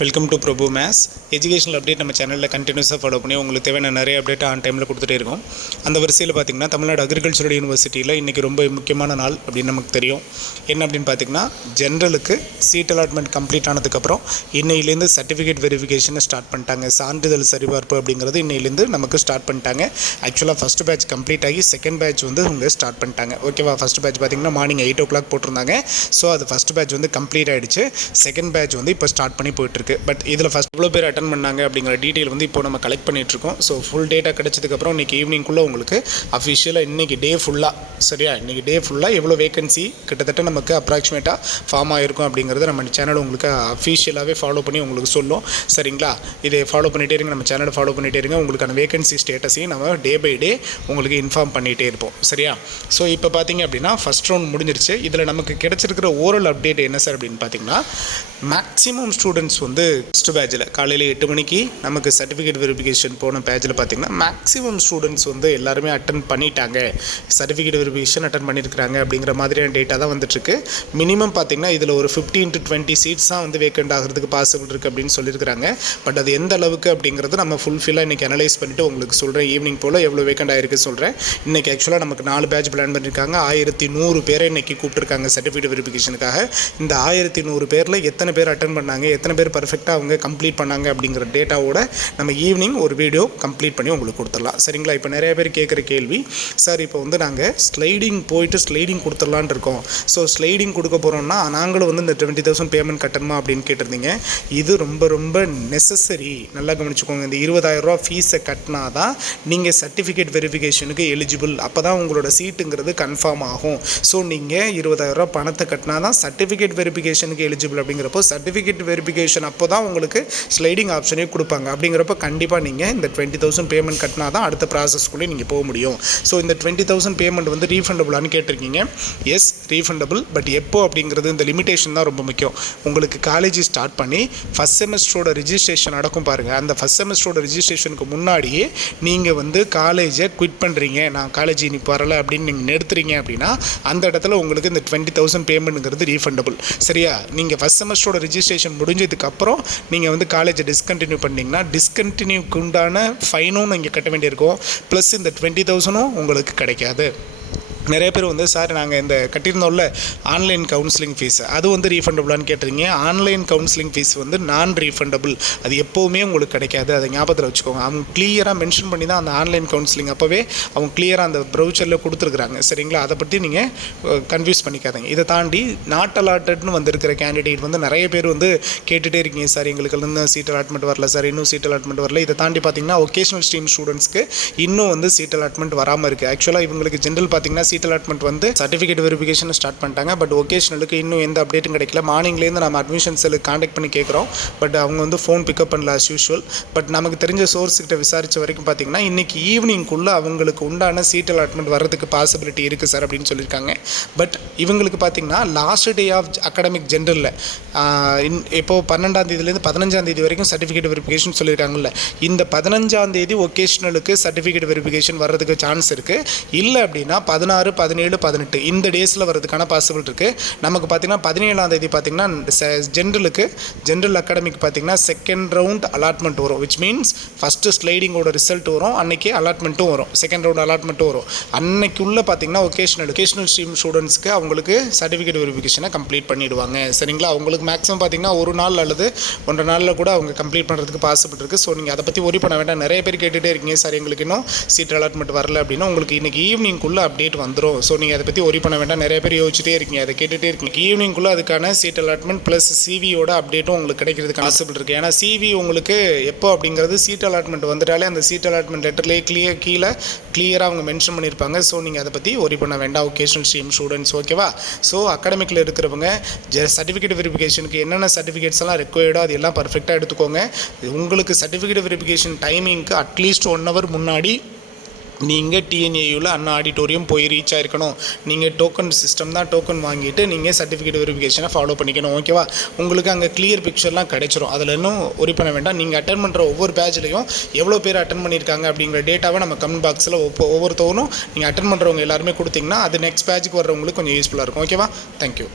Welcome to Prabhu maths educational update நம்ம சேனலில் கண்டினியூஸாக ஃபாலோ பண்ணி உங்களுக்கு தேவையான நிறைய அப்டேட் ஆன் டைமில் கொடுத்துட்டே இருக்கும். அந்த வரிசையில் பார்த்திங்கன்னா தமிழ்நாடு அக்ரிகல்ச்சரல் யூனிவர்சிட்டியில் இன்றைக்கி ரொம்ப முக்கியமான நாள் அப்படின்னு நமக்கு தெரியும். என்ன அப்படின்னு பார்த்திங்கன்னா ஜென்ரலுக்கு சீட் அலாட்மெண்ட் கம்ப்ளீட் ஆனதுக்கப்புறம் இன்னையிலேருந்து சர்டிஃபிகேட் வெரிஃபிகேஷனை ஸ்டார்ட் பண்ணிட்டாங்க. சான்றிதழ் சரிபார்ப்பு அப்படிங்கிறது இன்னையிலேருந்து நமக்கு ஸ்டார்ட் பண்ணிட்டாங்க. ஆக்சுவலாக ஃபஸ்ட் பேட்ச் கம்ப்ளீட் ஆகி செகண்ட் பேட்ச் வந்து அவங்க ஸ்டார்ட் பண்ணிட்டாங்க. ஓகேவா, ஃபஸ்ட் பேட்ச் பார்த்திங்கன்னா மார்னிங் 8 o'clock போட்டிருந்தாங்க. ஸோ அது ஃபஸ்ட் பேட்ச் வந்து கம்ப்ளீட் ஆகிடுச்சு. செகண்ட் பேட்ச் வந்து இப்போ ஸ்டார்ட் பண்ணி போயிட்டுருக்கு. பட் இதில் ஃபஸ்ட் எவ்வளோ பேர் அட்டன் பண்ணாங்க அப்படிங்கிற டீட்டெயில் வந்து இப்போ நம்ம கலெக்ட் பண்ணிகிட்ருக்கோம். ஸோ ஃபுல் டேட்டா கிடச்சதுக்கப்புறம் இன்றைக்கி ஈவினிங்குள்ளே உங்களுக்கு அஃபிஷியலாக இன்றைக்கி டே ஃபுல்லாக சரியா இன்றைக்கி டே ஃபுல்லாக எவ்வளோ வேகன்சி கிட்டத்தட்ட நமக்கு அப்ராக்சிமேட்டாக ஃபார்ம் ஆகிருக்கும் அப்படிங்கிறத நம்ம சேனல் உங்களுக்கு அஃபிஷியலாகவே ஃபாலோ பண்ணி உங்களுக்கு சொல்லும். சரிங்களா, இதை ஃபாலோ பண்ணிகிட்டே இருங்க, நம்ம சேனலை ஃபாலோ பண்ணிகிட்டே இருங்க. உங்களுக்கான வேகன்சி ஸ்டேட்டஸையும் நம்ம டே பை டே உங்களுக்கு இன்ஃபார்ம் பண்ணிகிட்டே இருப்போம். சரியா, ஸோ இப்போ பார்த்தீங்க அப்படின்னா ஃபஸ்ட் ரவுண்ட் முடிஞ்சிருச்சு. இதில் நமக்கு கிடச்சிருக்கிற ஓரல் அப்டேட் என்ன சார் அப்படின்னு பார்த்தீங்கன்னா மேக்ஸிமம் ஸ்டூடெண்ட்ஸ் வந்து ஃபஸ்ட் பேட்சில் காலையில் 8 மணிக்கு நமக்கு சர்டிஃபிகேட் வெரிஃபிகேஷன் போன பேட்சில் பார்த்திங்கன்னா மேக்ஸிமம் ஸ்டூடெண்ட்ஸ் வந்து எல்லாருமே அட்டன் பண்ணிட்டாங்க, சர்டிஃபிகேட் வெரிஃபிகேஷன் அட்டன் பண்ணியிருக்கிறாங்க அப்படிங்கிற மாதிரியான டேட்டா தான் வந்துட்டுருக்கு. மினிமம் பார்த்திங்கன்னா இதில் ஒரு 15 to 20 சீட்ஸ் தான் வந்து வேக்கண்ட் ஆகிறதுக்கு பாசிபிள் இருக்குது அப்படின்னு சொல்லியிருக்கிறாங்க. பட் அது எந்த அளவுக்கு அப்படிங்கிறது நம்ம ஃபுல்ஃபில்லாக இன்றைக்கி அனலைஸ் பண்ணிவிட்டு உங்களுக்கு சொல்கிறேன். ஈவினிங் போல் எவ்வளோ வேக்கண்ட் ஆகிருக்கு சொல்கிறேன். இன்றைக்கி ஆக்சுவலாக நமக்கு 4 பேட்ச் பிளான் பண்ணியிருக்காங்க. 1100 பேரை இன்றைக்கி கூப்பிட்டுருக்காங்க சர்டிஃபிகேட் வெரிஃபிகேஷனுக்காக. இந்த 1100 பேரில் எத்தனை பேர் அட்டன் பண்ணாங்க, எத்தனை பேர் பர்ஃபெக்டாக அவங்க கம்ப்ளீட் பண்ணாங்க அப்படிங்கிற டேட்டாவோட நம்ம ஈவினிங் ஒரு வீடியோ கம்ப்ளீட் பண்ணி உங்களுக்கு கொடுத்துடலாம். சரிங்களா, இப்போ நிறைய பேர் கேட்குற கேள்வி, சார் இப்போ வந்து நாங்கள் ஸ்லைடிங் போயிட்டு ஸ்லைடிங் கொடுத்துடலான் இருக்கோம். ஸோ ஸ்லைடிங் கொடுக்க போகிறோம்னா நாங்களும் வந்து இந்த 20,000 பேமெண்ட் கட்டணுமா அப்படின்னு கேட்டிருந்தீங்க. இது ரொம்ப ரொம்ப நெசசரி. நல்லா கவனிச்சுக்கோங்க. இந்த 20,000 ஃபீஸை கட்டினா தான் நீங்கள் சர்டிஃபிகேட் வெரிஃபிகேஷனுக்கு எலிஜிபிள். அப்போ தான் உங்களோட சீட்டுங்கிறது கன்ஃபார்ம் ஆகும். ஸோ நீங்கள் 20,000 பணத்தை கட்டினா தான் சர்டிஃபிகேட் வெரிஃபிகேஷனுக்கு எலிஜிபிள். அப்படிங்கிறப்போ சர்டிஃபிகேட் வெரிஃபிகேஷன் அப்போ தான் உங்களுக்கு ஸ்லைடிங் ஆப்ஷனே கொடுப்பாங்க. அப்படிங்கிறப்ப கண்டிப்பாக நீங்கள் இந்த 20,000 பேமெண்ட் கட்டினா தான் அடுத்த ப்ராசஸ்க்குள்ளே நீங்கள் போக முடியும். ஸோ இந்த 20,000 பேமெண்ட் வந்து ரீஃபண்டபுளானு கேட்டிருக்கீங்க. S, refundable. பட் எப்போ அப்படிங்கிறது இந்த லிமிட்டேஷன் தான் ரொம்ப முக்கியம். உங்களுக்கு காலேஜ் ஸ்டார்ட் பண்ணி ஃபஸ்ட் செமஸ்டரோட ரிஜிஸ்ட்ரேஷன் நடக்கும் பாருங்கள். அந்த ஃபஸ்ட் செமஸ்டரோட ரிஜிஸ்ட்ரேஷனுக்கு முன்னாடியே நீங்கள் வந்து காலேஜை குவிட் பண்ணுறீங்க, நான் காலேஜ் இனி வரலை அப்படின்னு நீங்கள் நிறுத்துறீங்க அப்படின்னா அந்த இடத்துல உங்களுக்கு இந்த 20,000 பேமெண்ட்டுங்கிறது ரீஃபண்டபுள். சரியா, நீங்கள் ஃபஸ்ட் செமஸ்டரோட ரிஜிஸ்ட்ரேஷன் முடிஞ்சதுக்கப்புறம் நீங்கள் வந்து காலேஜை டிஸ்கண்டினியூ பண்ணிங்கன்னா டிஸ்கண்டினியூக்கு உண்டான ஃபைனும் நீங்கள் கட்ட வேண்டியிருக்கும். ப்ளஸ் இந்த 20,000 உங்களுக்கு கிடைக்காது. நிறைய பேர் வந்து சார் நாங்கள் இந்த கட்டியிருந்தோம்ல ஆன்லைன் கவுன்சிலிங் ஃபீஸ் அது வந்து ரீஃபண்டபுளான்னு கேட்டுறீங்க. ஆன்லைன் கவுன்சிலிங் ஃபீஸ் வந்து நான் ரீஃபண்டபுள். அது எப்போவுமே உங்களுக்கு கிடைக்காது. அதை ஞாபகத்தில் வச்சுக்கோங்க. அவங்க கிளியராக மென்ஷன் பண்ணி தான் அந்த ஆன்லைன் கவுன்சிலிங் அப்போவே அவங்க கிளியராக அந்த ப்ரௌச்சரில் கொடுத்துருக்குறாங்க. சரிங்களா, அதை பற்றி நீங்கள் கன்ஃபியூஸ் பண்ணிக்காதீங்க. இதை தாண்டி நாட் அலாட்டட்னு வந்திருக்கிற கேண்டிடேட் வந்து நிறைய பேர் வந்து கேட்டுகிட்டே இருக்கீங்க, சார் எங்களுக்கு இன்னும் சீட் அலாட்மெண்ட் வரல சார், இன்னும் சீட் அலாட்மெண்ட் வரல. இதை தாண்டி பார்த்தீங்கன்னா ஒகேஷனல் ஸ்ட்ரீம் ஸ்டூடெண்ட்ஸ்க்கு இன்னும் வந்து சீட் அலாட்மெண்ட் வராமல் இருக்குது. ஆக்சுவலாக இவங்களுக்கு ஜென்ரல் பார்த்தீங்கன்னா சீட் அலாட்மெண்ட் வந்து சர்டிஃபிகேட் வெரிஃபிகேஷன் ஸ்டார்ட் பண்ணிட்டாங்க. பட் ஒகேஷனலுக்கு இன்னும் எந்த அப்டேட்டும் கிடைக்கல. மார்னிங்லேருந்து நம்ம அட்மிஷன் செல்லுக்கு காண்டாக்ட் பண்ணி கேட்குறோம். பட் அவங்க வந்து ஃபோன் பிக்கப் பண்ணல ஆஸ் யூஷுவல். பட் நமக்கு தெரிஞ்ச சோர்ஸ்கிட்ட விசாரித்த வரைக்கும் பார்த்தீங்கன்னா இன்றைக்கி ஈவினிங்குள்ளே அவங்களுக்கு உண்டான சீட் அலாட்மெண்ட் வர்றதுக்கு பாசிபிலிட்டி இருக்குது சார் அப்படின்னு சொல்லியிருக்காங்க. பட் இவங்களுக்கு பார்த்தீங்கன்னா லாஸ்ட் டே ஆஃப் அகாடமிக் ஜென்ரலில் இப்போது 12ஆம் தேதியிலேருந்து 15ஆம் தேதி வரைக்கும் சர்டிஃபிகேட் வெரிஃபிகேஷன் சொல்லியிருக்காங்கல்ல. இந்த 15ஆம் தேதி ஒகேஷனலுக்கு சர்டிஃபிகேட் வெரிஃபிகேஷன் வர்றதுக்கு சான்ஸ் இருக்குது. இல்லை அப்படின்னா 16, 17, 18 இந்த டேஸில் வரதுக்கான பாசிபிள் இருக்குது. நமக்கு பார்த்திங்கன்னா 17ஆம் தேதி பார்த்திங்கன்னா ஜென்ரல் அகாடமிக் பார்த்திங்கன்னா செகண்ட் ரவுண்ட் அலாட்மெண்ட் வரும். விச் மீன்ஸ் ஃபஸ்ட்டு ஸ்லைடிங்கோட ரிசல்ட் வரும், அன்றைக்கி அலாட்மெண்ட்டும் வரும், செகண்ட் ரவுண்ட் அலாட்மெண்ட்டும் வரும். அன்னைக்குள்ளே பார்த்திங்கன்னா ஒகேஷனல் ஸ்ட்ரீம் ஸ்டூடெண்ட்ஸ்க்கு அவங்களுக்கு சர்டிஃபிகேட் வெரிஃபிகேஷனை கம்ப்ளீட் பண்ணிவிடுவாங்க. சரிங்களா, அவங்களுக்கு மேக்ஸிமம் பார்த்திங்கன்னா ஒரு நாள் அல்லது 1.5 நாளில் கூட அவங்க கம்ப்ளீட் பண்ணுறதுக்கு பாசிபிள் இருக்குது. ஸோ நீங்கள் அதை பற்றி ஒரி பண்ண வேண்டாம். நிறைய பேர் கேட்டுகிட்டே இருக்கீங்க, சார் எங்களுக்கு இன்னும் சீட் அலாட்மெண்ட் வரல அப்படின்னா உங்களுக்கு இன்றைக்கி ஈவினிங்குள்ளே அப்டேட் வந்துடும். ஸோ நீங்கள் அதை பற்றி ஒரி பண்ண வேண்டாம். நிறைய பேர் யோசிச்சுட்டே இருக்கீங்க, அதை கேட்டுகிட்டே இருக்கீங்க. ஈவினிங்குள்ளே அதுக்கான சீட் அலாட்மெண்ட் ப்ளஸ் சிவியோட அப்டேட்டும் உங்களுக்கு கிடைக்கிறதுக்கு பாசிபிள் இருக்குது. ஏன்னா சிவி உங்களுக்கு எப்போ அப்படிங்கிறது சீட் அலாட்மெண்ட் வந்துட்டாலே அந்த சீட் அலாட்மெண்ட் லெட்டர்லேயே கிளியராக அவங்க மென்ஷன் பண்ணியிருப்பாங்க. ஸோ நீங்கள் அதை பற்றி ஒரி பண்ண வேண்டாம் ஒகேஷனல் ஸ்ட்ரீம் ஸ்டூடெண்ட்ஸ். ஓகேவா, ஸோ அகாடமிக்கில் இருக்கிறவங்க சர்டிஃபிகேட் வெரிஃபிகேஷனுக்கு என்னென்ன சர்டிஃபிகேட்ஸ் எல்லாம் ரெக்வயர்டோ அது எல்லாம் பர்ஃபெக்டாக எடுத்துக்கோங்க. உங்களுக்கு சர்டிஃபிகேட் வெரிஃபிகேஷன் டைமிங்க்கு அட்லீஸ்ட் 1 hour முன்னாடி நீங்கள் TNAUவில் அண்ணா ஆடிட்டோரியம் போய் ரீச் ஆகிருக்கணும். நீங்கள் டோக்கன் சிஸ்டம் தான், டோக்கன் வாங்கிட்டு நீங்கள் சர்டிஃபிகேட் வெரிஃபிகேஷனை ஃபாலோ பண்ணிக்கணும். ஓகேவா, உங்களுக்கு அங்கே கிளியர் பிக்சர்லாம் கிடைச்சிரும். அதில் இன்னும் ஒரி பண்ண வேண்டாம். நீங்கள் அட்டன் பண்ணுற ஒவ்வொரு பேட்ச்லையும் எவ்வளோ பேர் அட்டன் பண்ணியிருக்காங்க அப்படிங்கிற டேட்டாவை நம்ம கமெண்ட் பாக்ஸில் ஒவ்வொருத்தவரும் நீங்கள் அட்டன் பண்ணுறவங்க எல்லாருமே கொடுத்தீங்கன்னா அது நெக்ஸ்ட் பேட்சுக்கு வர்றவங்களுக்கு கொஞ்சம் யூஸ்ஃபுல்லாக இருக்கும். ஓகேவா, தேங்க்யூ.